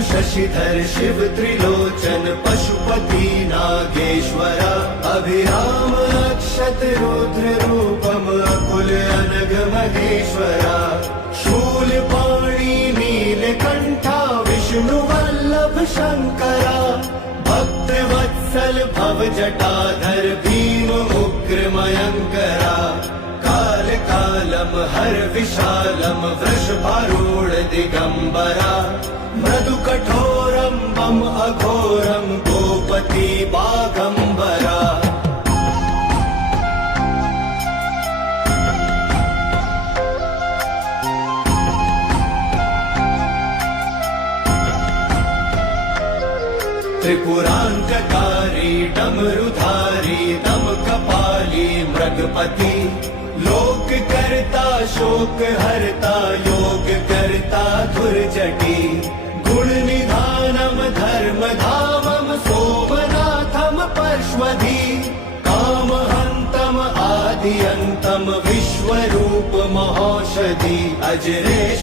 शशिधर शिव त्रिलोचन पशुपति नागेश्वरा अभिराम अक्षत रुद्र रूपम अकुल अनघ महेश्वरा शूलपाणि नीलकंठा विष्णु वल्लभ शंकरा भक्त वत्सल भव जटाधर भीम उग्र मयंकरा काल कालम हर विशालम वृषभारूढ़ दिगंबरा मृदु कठोरम बम अघोरम गोपति बागंबरा त्रिपुरांतकारी डमरुधारी दम कपाली मृगपति लोक करता शोक हरता योग करता दुर्जटी गुण निधानम धर्म धामम सोमनाथम परश्वधी काम हंतम आदि अंतम विश्वरूप महौषधि अजरेश